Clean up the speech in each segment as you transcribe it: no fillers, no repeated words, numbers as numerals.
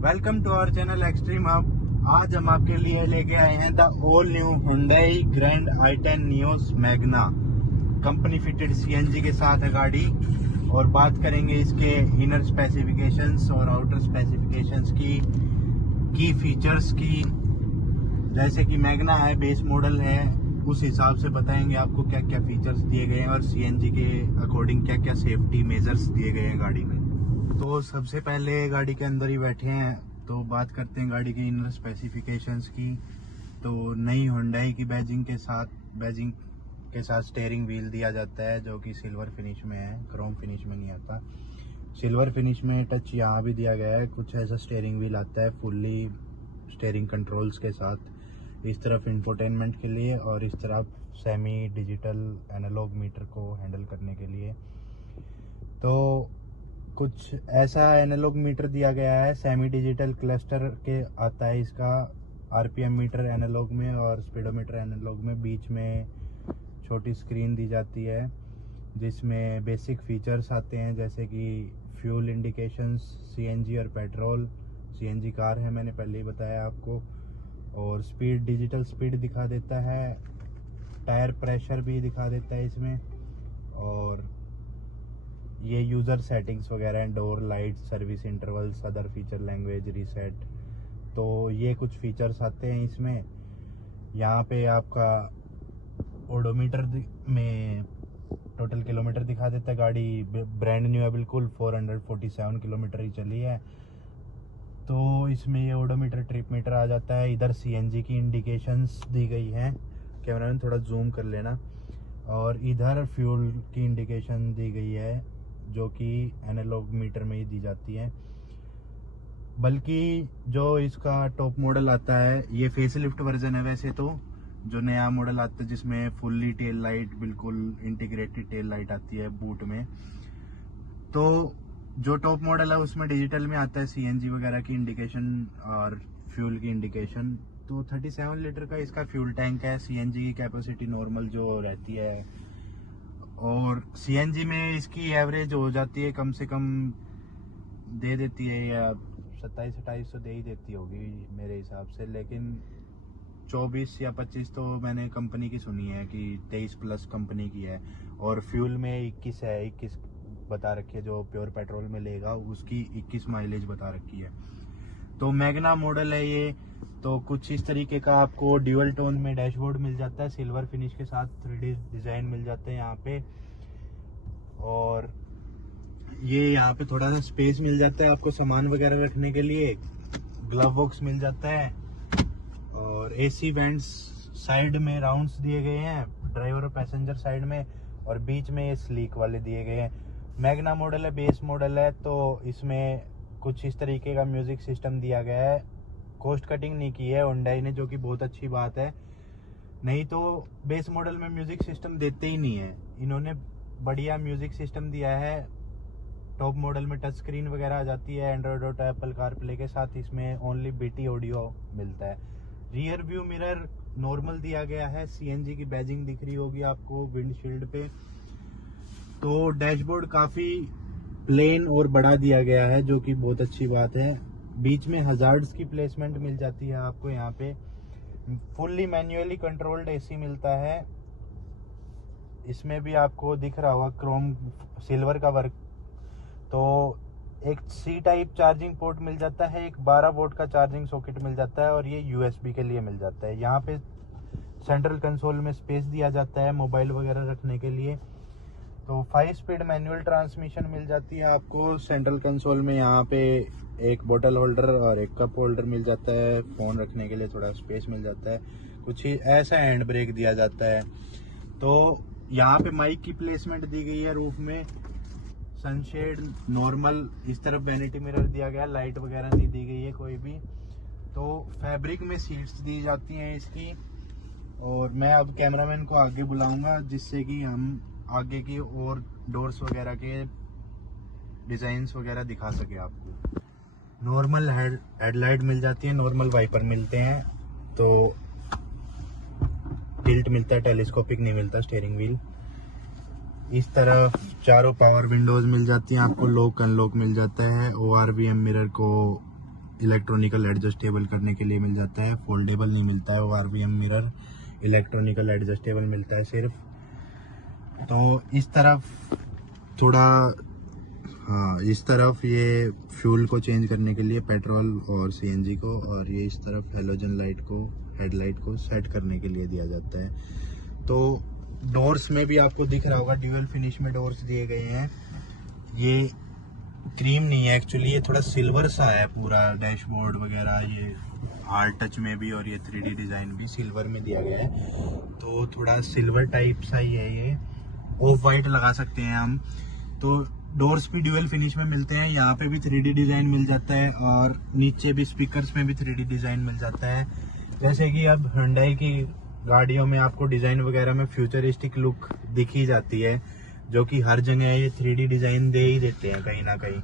Welcome to our channel extreme hub. आज हम आपके लिए लेके आए हैं the all new Hyundai grand i10 Nios Magna. Company fitted CNG के साथ है गाड़ी और बात करेंगे इसके इनर स्पेसिफिकेशंस और आउटर स्पेसिफिकेशंस की फीचर्स की। जैसे कि मैग्ना है, बेस मॉडल है, उस हिसाब से बताएंगे आपको क्या क्या फीचर्स दिए गए हैं और सीएनजी के अकॉर्डिंग क्या क्या सेफ्टी मेजर्स दिए गए हैं गाड़ी में। तो सबसे पहले गाड़ी के अंदर ही बैठे हैं तो बात करते हैं गाड़ी के इनर स्पेसिफिकेशंस की। तो नई हुंडई की बैजिंग के साथ स्टीयरिंग व्हील दिया जाता है जो कि सिल्वर फिनिश में है, क्रोम फिनिश में नहीं आता। सिल्वर फिनिश में टच यहाँ भी दिया गया है, कुछ ऐसा स्टीयरिंग व्हील आता है फुल्ली स्टीयरिंग कंट्रोल्स के साथ। इस तरफ इंफोटेनमेंट के लिए और इस तरफ सेमी डिजिटल एनालॉग मीटर को हैंडल करने के लिए। तो कुछ ऐसा एनालॉग मीटर दिया गया है, सेमी डिजिटल क्लस्टर के आता है इसका। आरपीएम मीटर एनालॉग में और स्पीडोमीटर एनालॉग में, बीच में छोटी स्क्रीन दी जाती है जिसमें बेसिक फीचर्स आते हैं जैसे कि फ्यूल इंडिकेशंस, सीएनजी और पेट्रोल। सीएनजी कार है, मैंने पहले ही बताया आपको। और स्पीड, डिजिटल स्पीड दिखा देता है, टायर प्रेशर भी दिखा देता है इसमें। और ये यूज़र सेटिंग्स वगैरह हैं, door light, service intervals, other feature, language reset. तो ये कुछ फीचर्स आते हैं इसमें। यहाँ पे आपका ओडोमीटर में टोटल किलोमीटर दिखा देता है। गाड़ी ब्रांड न्यू है बिल्कुल, 447 किलोमीटर ही चली है। तो इसमें ये ओडोमीटर, ट्रिप मीटर आ जाता है। इधर सीएनजी की इंडिकेशंस दी गई हैं, कैमरा में थोड़ा जूम कर लेना। और इधर फ्यूल की इंडिकेशन दी गई है जो कि एनालॉग मीटर में ही दी जाती है। बल्कि जो इसका टॉप मॉडल आता है, ये फेसलिफ्ट वर्जन है वैसे तो। जो नया मॉडल आता है जिसमें फुल्ली टेल लाइट, बिल्कुल इंटीग्रेटेड टेल लाइट आती है बूट में। तो जो टॉप मॉडल है उसमें डिजिटल में आता है सीएनजी वगैरह की इंडिकेशन और फ्यूल की इंडिकेशन। तो 37 लीटर का इसका फ्यूल टैंक है। सीएनजी की कैपेसिटी नॉर्मल जो रहती है, और सीएनजी में इसकी एवरेज हो जाती है कम से कम दे देती है, या 27-28 तो दे ही देती होगी मेरे हिसाब से। लेकिन 24 या 25 तो मैंने कंपनी की सुनी है कि 23 प्लस कंपनी की है। और फ्यूल में 21 है, 21 बता रखी है। जो प्योर पेट्रोल में लेगा उसकी 21 माइलेज बता रखी है। तो मैग्ना मॉडल है ये। तो कुछ इस तरीके का आपको ड्यूअल टोन में डैशबोर्ड मिल जाता है, सिल्वर फिनिश के साथ 3D डिजाइन मिल जाते हैं यहाँ पे। और ये यहाँ पे थोड़ा सा स्पेस मिल जाता है आपको सामान वगैरह रखने के लिए। ग्लव बॉक्स मिल जाता है और एसी वेंट्स साइड में राउंड्स दिए गए हैं, ड्राइवर और पैसेंजर साइड में। और बीच में ये स्लीक वाले दिए गए हैं। मैग्ना मॉडल है, बेस मॉडल है, तो इसमें कुछ इस तरीके का म्यूजिक सिस्टम दिया गया है। कॉस्ट कटिंग नहीं की है हुंडई ने, जो कि बहुत अच्छी बात है। नहीं तो बेस मॉडल में म्यूजिक सिस्टम देते ही नहीं है, इन्होंने बढ़िया म्यूजिक सिस्टम दिया है। टॉप मॉडल में टच स्क्रीन वगैरह आ जाती है एंड्रॉयड और एप्पल कारप्ले के साथ। इसमें ओनली बीटी ऑडियो मिलता है। रियर व्यू मिरर नॉर्मल दिया गया है, सीएनजी की बैजिंग दिख रही होगी आपको विंडशील्ड पे। तो डैशबोर्ड काफी प्लेन और बड़ा दिया गया है जो कि बहुत अच्छी बात है। बीच में हजार्ड्स की प्लेसमेंट मिल जाती है आपको यहाँ पे। फुल्ली मैन्युअली कंट्रोल्ड एसी मिलता है। इसमें भी आपको दिख रहा होगा क्रोम सिल्वर का वर्क। तो एक सी टाइप चार्जिंग पोर्ट मिल जाता है, एक 12 वोल्ट का चार्जिंग सॉकेट मिल जाता है और ये यूएसबी के लिए मिल जाता है। यहाँ पे सेंट्रल कंसोल में स्पेस दिया जाता है मोबाइल वगैरह रखने के लिए। तो 5 स्पीड मैनुअल ट्रांसमिशन मिल जाती है आपको सेंट्रल कंसोल में। यहाँ पे एक बोतल होल्डर और एक कप होल्डर मिल जाता है, फोन रखने के लिए थोड़ा स्पेस मिल जाता है। कुछ ही ऐसा हैंड ब्रेक दिया जाता है। तो यहाँ पे माइक की प्लेसमेंट दी गई है रूफ में। सनशेड नॉर्मल, इस तरफ वैनिटी मिरर दिया गया, लाइट वगैरह नहीं दी गई है कोई भी। तो फैब्रिक में सीट्स दी जाती हैं इसकी। और मैं अब कैमरामैन को आगे बुलाऊंगा जिससे कि हम आगे की और डोर्स वगैरह के डिजाइन्स वगैरह दिखा सके आपको। नॉर्मल हेडलाइट मिल जाती है, नॉर्मल वाइपर मिलते हैं। तो टिल्ट मिलता है, टेलीस्कोपिक नहीं मिलता स्टीयरिंग व्हील। इस तरफ चारों पावर विंडोज मिल जाती हैं आपको, लॉक अनलॉक मिल जाता है। ओआरवीएम मिरर को इलेक्ट्रॉनिकल एडजस्टेबल करने के लिए मिल जाता है, फोल्डेबल नहीं मिलता है। वो RVM मिरर इलेक्ट्रॉनिकल एडजस्टेबल मिलता है सिर्फ। तो इस तरफ थोड़ा, हाँ इस तरफ ये फ्यूल को चेंज करने के लिए पेट्रोल और CNG को, और ये इस तरफ हेलोजन लाइट को, हेडलाइट को सेट करने के लिए दिया जाता है। तो डोर्स में भी आपको दिख रहा होगा ड्यूअल फिनिश में डोर्स दिए गए हैं। ये क्रीम नहीं है एक्चुअली, ये थोड़ा सिल्वर सा है पूरा डैशबोर्ड वगैरह, ये हार्ड टच में भी और ये 3D डिज़ाइन भी सिल्वर में दिया गया है। तो थोड़ा सिल्वर टाइप सा ही है ये, ऑफ वाइट लगा सकते हैं हम। तो डोर्स भी ड्यूअल फिनिश में मिलते हैं, यहाँ पे भी 3D डिज़ाइन मिल जाता है और नीचे भी स्पीकर्स में भी 3D डिज़ाइन मिल जाता है। जैसे कि अब Hyundai की गाड़ियों में आपको डिज़ाइन वगैरह में फ्यूचरिस्टिक लुक दिख ही जाती है, जो कि हर जगह ये 3D डिज़ाइन दे ही देते हैं कहीं ना कहीं।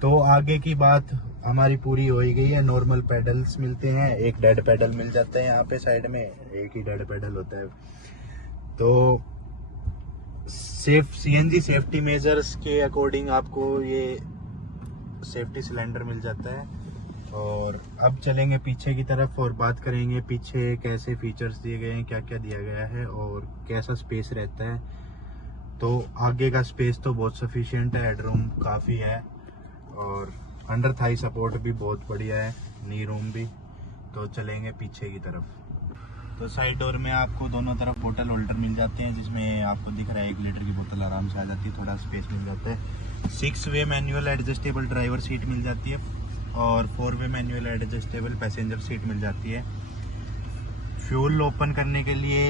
तो आगे की बात हमारी पूरी हो ही गई है। नॉर्मल पेडल्स मिलते हैं, एक डेड पेडल मिल जाता है यहाँ पे साइड में, एक ही डेड पेडल होता है। तो CNG सेफ्टी मेजर्स के अकॉर्डिंग आपको ये सेफ्टी सिलेंडर मिल जाता है। और अब चलेंगे पीछे की तरफ और बात करेंगे पीछे कैसे फीचर्स दिए गए हैं, क्या क्या दिया गया है और कैसा स्पेस रहता है। तो आगे का स्पेस तो बहुत सफिशिएंट है, हेडरूम काफ़ी है और अंडर थाई सपोर्ट भी बहुत बढ़िया है, नी रूम भी। तो चलेंगे पीछे की तरफ। तो साइड डोर में आपको दोनों तरफ बोतल होल्डर मिल जाते हैं, जिसमें आपको दिख रहा है 1 लीटर की बोतल आराम से आ जाती है, थोड़ा स्पेस मिल जाता है। 6 way manual adjustable driver seat मिल जाती है और 4 way manual adjustable passenger seat मिल जाती है। फ्यूल ओपन करने के लिए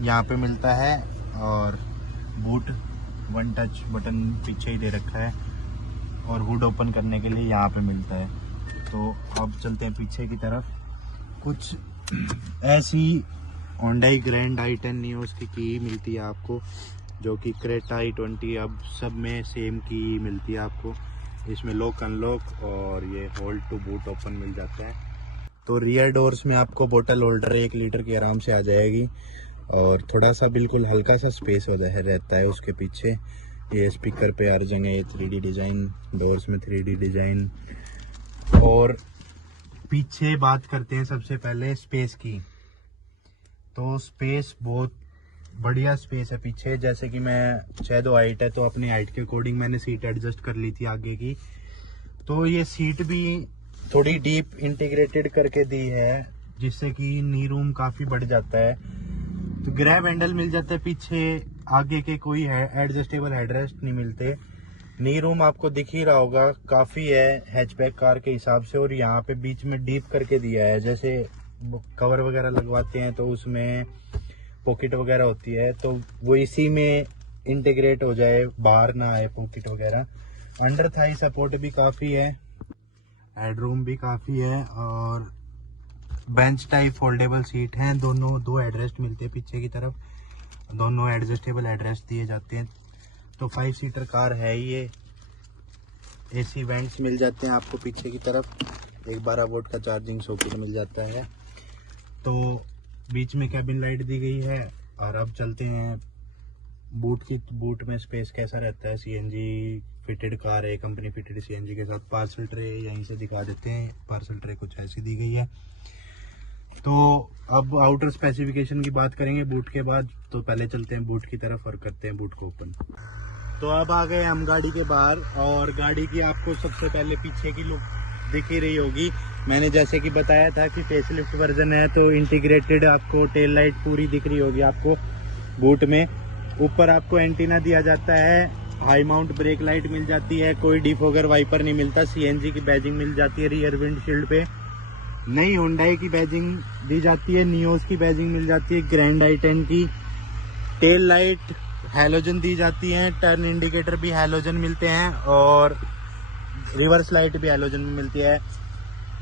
यहाँ पे मिलता है और बूट 1 टच बटन पीछे ही दे रखा है और हुड ओपन करने के लिए यहाँ पे मिलता है। तो अब चलते हैं पीछे की तरफ। कुछ ऐसी Hyundai ग्रैंड i10 नियोस की मिलती है आपको, जो कि क्रेटा i20 अब सब में सेम की मिलती है आपको। इसमें लॉक अनलॉक और ये होल्ड टू बूट ओपन मिल जाता है। तो रियर डोर्स में आपको बोतल होल्डर 1 लीटर की आराम से आ जाएगी और थोड़ा सा बिल्कुल हल्का सा स्पेस रहता है उसके पीछे। ये स्पीकर पे हर जगह ये 3D डिज़ाइन, डोर्स में 3D डिज़ाइन। और पीछे बात करते हैं सबसे पहले स्पेस की। तो स्पेस बहुत बढ़िया स्पेस है पीछे। जैसे कि मैं 6'2" हाइट है, तो अपनी हाइट के अकॉर्डिंग मैंने सीट एडजस्ट कर ली थी आगे की। तो ये सीट भी थोड़ी डीप इंटीग्रेटेड करके दी है, जिससे कि नी रूम काफ़ी बढ़ जाता है। तो ग्रैब हैंडल मिल जाता है पीछे, आगे के कोई है एडजस्टेबल हेडरेस्ट नहीं मिलते। नी रूम आपको दिख ही रहा होगा, काफ़ी है हैचबैक कार के हिसाब से। और यहाँ पे बीच में डीप करके दिया है, जैसे कवर वगैरह लगवाते हैं तो उसमें पॉकेट वगैरह होती है, तो वो इसी में इंटीग्रेट हो जाए, बाहर ना आए पॉकेट वगैरह। अंडर थाई सपोर्ट भी काफ़ी है, हेडरूम भी काफ़ी है और बेंच टाइप फोल्डेबल सीट हैं। दोनों 2 हेडरेस्ट मिलते हैं पीछे की तरफ, दोनों एडजस्टेबल हेडरेस्ट दिए जाते हैं। तो 5 सीटर कार है ये। AC वेंट्स मिल जाते हैं आपको पीछे की तरफ, एक 12 वोल्ट का चार्जिंग सॉकेट मिल जाता है। तो बीच में कैबिन लाइट दी गई है। और अब चलते हैं बूट की। बूट में स्पेस कैसा रहता है, CNG फिटेड कार है, कंपनी फिटेड CNG के साथ। पार्सल ट्रे यहीं से दिखा देते हैं, पार्सल ट्रे कुछ ऐसी दी गई है। तो अब आउटर स्पेसिफिकेशन की बात करेंगे बूट के बाद। तो पहले चलते हैं बूट की तरफ और करते हैं बूट को ओपन। तो अब आ गए हम गाड़ी के बाहर और गाड़ी की आपको सबसे पहले पीछे की लुक दिख ही रही होगी। मैंने जैसे कि बताया था कि फेसलिफ्ट वर्जन है, तो इंटीग्रेटेड आपको टेल लाइट पूरी दिख रही होगी आपको बूट में। ऊपर आपको एंटीना दिया जाता है, हाई माउंट ब्रेक लाइट मिल जाती है, कोई डिफोगर वाइपर नहीं मिलता। CNG की बैजिंग मिल जाती है रियर विंडशील्ड पे। नई Hyundai की बैजिंग दी जाती है, नियोस की बैजिंग मिल जाती है, ग्रैंड i10 की। टेल लाइट हैलोजन दी जाती है, टर्न इंडिकेटर भी हैलोजन मिलते हैं और रिवर्स लाइट भी हैलोजन में मिलती है।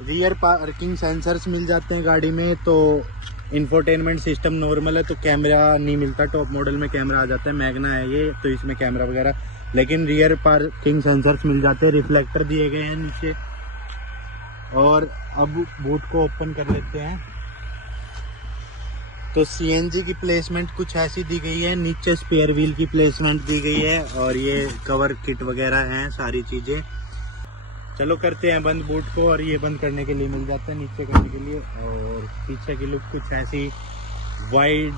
रियर पार्किंग सेंसर्स मिल जाते हैं गाड़ी में। तो इंफोटेनमेंट सिस्टम नॉर्मल है, तो कैमरा नहीं मिलता। टॉप मॉडल में कैमरा आ जाता है, मैग्ना है ये, तो इसमें कैमरा वगैरह, लेकिन रियर पार्किंग सेंसर्स मिल जाते हैं। रिफ्लेक्टर दिए गए हैं नीचे। और अब बूट को ओपन कर लेते हैं। तो CNG की प्लेसमेंट कुछ ऐसी दी गई है, नीचे स्पेयर व्हील की प्लेसमेंट दी गई है और ये कवर किट वगैरह हैं सारी चीज़ें। चलो करते हैं बंद बूट को, और ये बंद करने के लिए मिल जाता है नीचे करने के लिए। और पीछे की लुक कुछ ऐसी वाइड।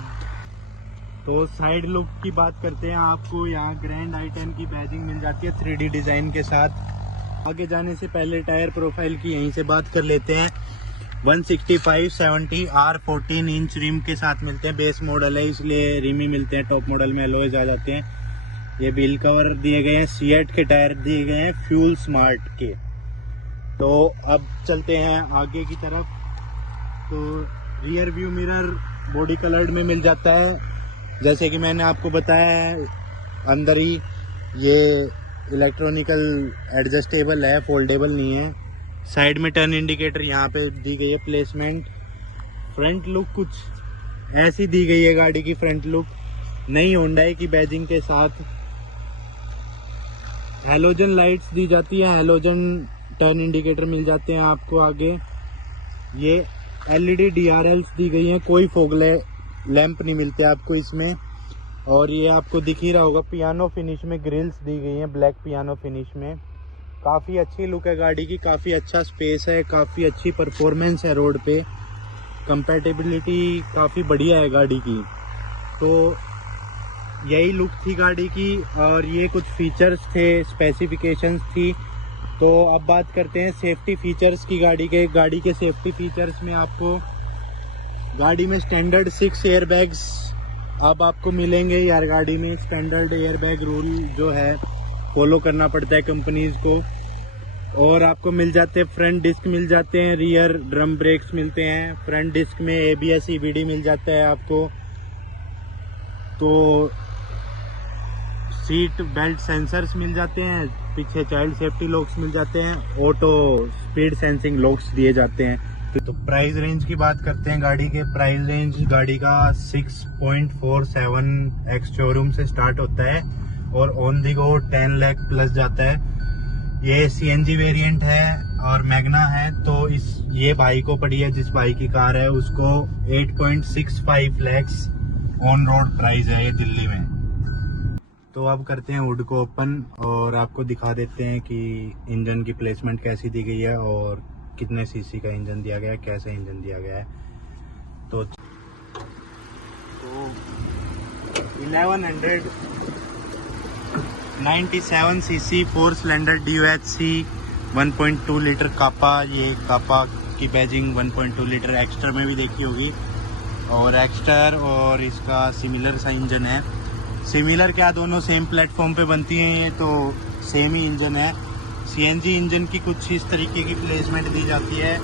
तो साइड लुक की बात करते हैं, आपको यहाँ ग्रैंड i10 की बैजिंग मिल जाती है 3D डिज़ाइन के साथ। आगे जाने से पहले टायर प्रोफाइल की यहीं से बात कर लेते हैं। 165/70 R14 इंच रिम के साथ मिलते हैं। बेस मॉडल है इसलिए रिम ही मिलते हैं, टॉप मॉडल में अलॉयज आ जाते हैं। ये व्हील कवर दिए गए हैं, सीएट के टायर दिए गए हैं फ्यूल स्मार्ट के। तो अब चलते हैं आगे की तरफ। तो rear view mirror body coloured में मिल जाता है, जैसे कि मैंने आपको बताया है। अंदर ही ये इलेक्ट्रॉनिकल एडजस्टेबल है, फोल्डेबल नहीं है। साइड में टर्न इंडिकेटर यहाँ पे दी गई है प्लेसमेंट। फ्रंट लुक कुछ ऐसी दी गई है गाड़ी की फ्रंट लुक, नई होंडाई की बैजिंग के साथ। हैलोजन लाइट्स दी जाती है, हैलोजन टर्न इंडिकेटर मिल जाते हैं आपको आगे। ये एलईडी डीआरएल्स दी गई हैं, कोई फॉग लैंप नहीं मिलते आपको इसमें। और ये आपको दिख ही रहा होगा पियानो फिनिश में ग्रिल्स दी गई हैं, ब्लैक पियानो फिनिश में। काफ़ी अच्छी लुक है गाड़ी की, काफ़ी अच्छा स्पेस है, काफ़ी अच्छी परफॉर्मेंस है रोड पे। कंपैटिबिलिटी काफ़ी बढ़िया है गाड़ी की। तो यही लुक थी गाड़ी की, और ये कुछ फीचर्स थे, स्पेसिफिकेशंस थी। तो अब बात करते हैं सेफ्टी फीचर्स की। गाड़ी के सेफ्टी फीचर्स में आपको गाड़ी में स्टैंडर्ड 6 एयरबैग्स अब आपको मिलेंगे यार। गाड़ी में स्टैंडर्ड एयरबैग रूल जो है फॉलो करना पड़ता है कंपनीज को। और आपको मिल जाते हैं फ्रंट डिस्क मिल जाते हैं, रियर ड्रम ब्रेक्स मिलते हैं। फ्रंट डिस्क में ABS EBD मिल जाता है आपको। तो सीट बेल्ट सेंसर्स मिल जाते हैं, पीछे चाइल्ड सेफ्टी लॉक्स मिल जाते हैं, ऑटो स्पीड सेंसिंग लॉक्स दिए जाते हैं। तो प्राइस रेंज की बात करते हैं गाड़ी के। प्राइस रेंज गाड़ी का 6.47 एक्स शोरूम से स्टार्ट होता है और on the go 10 lakh plus जाता है। ये CNG वेरिएंट है और मैग्ना है। तो ये भाई को पड़ी है, जिस भाई की कार है उसको 8.65 लैक्स ऑन रोड प्राइस है ये दिल्ली में। तो अब करते हैं हुड को ओपन और आपको दिखा देते हैं कि इंजन की प्लेसमेंट कैसी दी गई है और कितने सीसी का इंजन दिया गया है, कैसे इंजन दिया गया है। तो 1197 सीसी 4 सिलेंडर DOHC 1.2 लीटर कापा। ये कापा की बैजिंग 1.2 लीटर एक्स्ट्रा में भी देखी होगी, और एक्स्टर और इसका सिमिलर सा इंजन है। सिमिलर क्या, दोनों सेम प्लेटफॉर्म पे बनती हैं, ये तो सेम ही इंजन है। CNG इंजन की कुछ इस तरीके की प्लेसमेंट दी जाती है।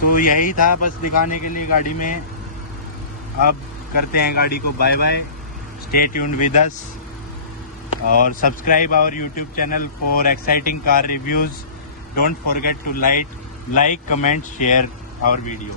तो यही था बस दिखाने के लिए गाड़ी में। अब करते हैं गाड़ी को bye bye. Stay tuned with us और subscribe our YouTube channel for exciting car reviews. Don't forget to like, comment, share our video.